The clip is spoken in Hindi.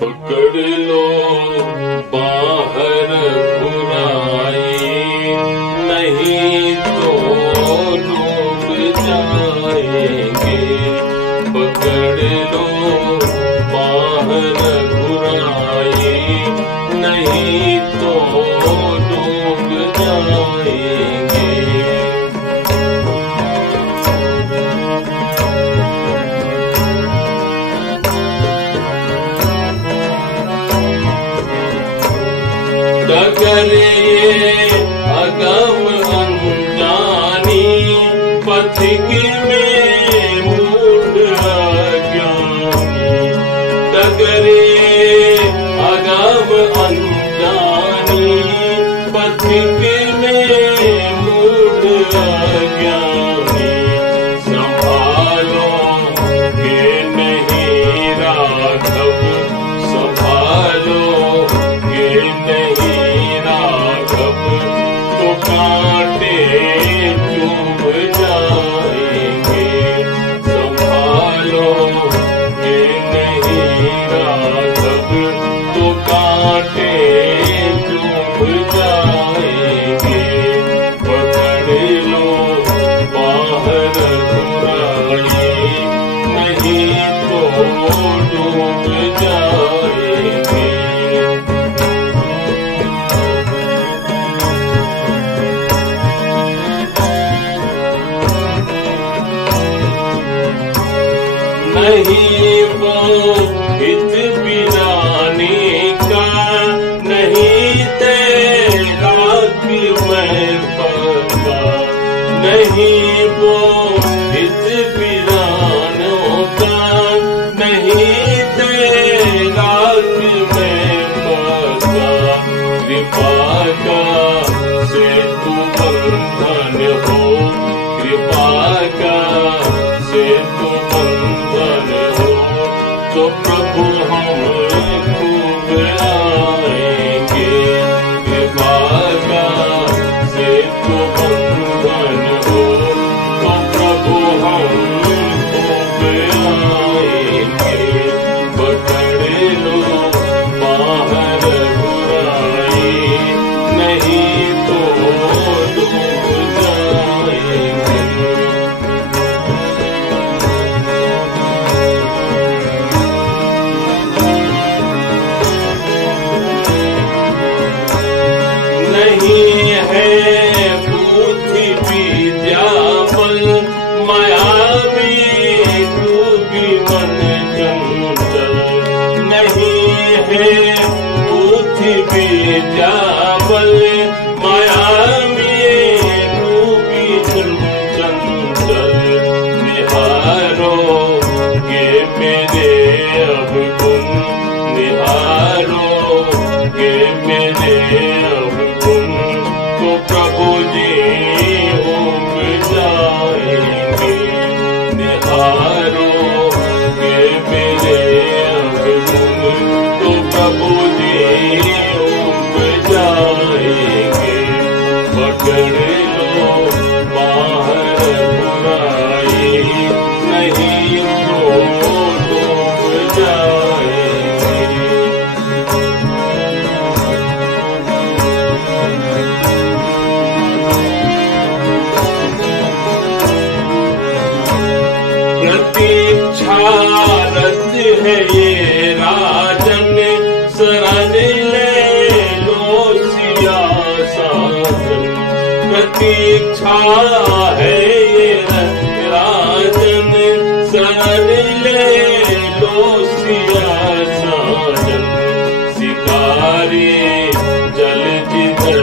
पकड़ लो बाहर बुराई, नहीं तो डूब जाएंगे। पकड़ लो बाहर बुराई, नहीं तो डूब जाएंगे। डगर ये अगम अनजानी, पथिक में मूढ़ अज्ञानी। डगर ये अगम अनजानी, पथिक में मूढ़ अज्ञानी। संभालो के नहीं राघव, संभालो के नहीं राघव, तो कांटे चुभ जाएंगे। संभालो के नहीं राघव, तो कांटे चुभ जाएंगे। पकड़ लो बाहर बुराई, नहीं तो डूब जाएंगे। नहीं वो हित बिराने का, नहीं तेरा कि मैं पका। नहीं वो हित बिरानों का, नहीं तेरा कि मैं पका। कृपा का से तू बंधन हो, कृपा का से तू बंधन हो, तो प्रभु हम खूब आएंगे। कृपा का से तू बंधन हो, तो प्रभु हम खूब आएंगे। पकड़ लो बाहर बुराई, नहीं तो डूब जाएंगे। नहीं है बुद्धि विद्या बल, माया में डूबी मन चंचल। नहीं है बुद्धि विद्या बल, माया में डूबी चंचल। निहारो ये मेरे अवगुण, निहारो ये मेरे अवगुण, तो प्रभु जी उब जाएंगे। निहारो ये मेरे अवगुण, तो प्रभु जी उब जाएंगे। पकड़ लो बाहर बुराई, नहीं तो डूब जाएंगे। प्रतीक्षारत है ये राजन, शरण ले लो सिया साजन। प्रतीक्षा है ये राजन, शरण ले लो सिया साजन। शिकारी जल जिधर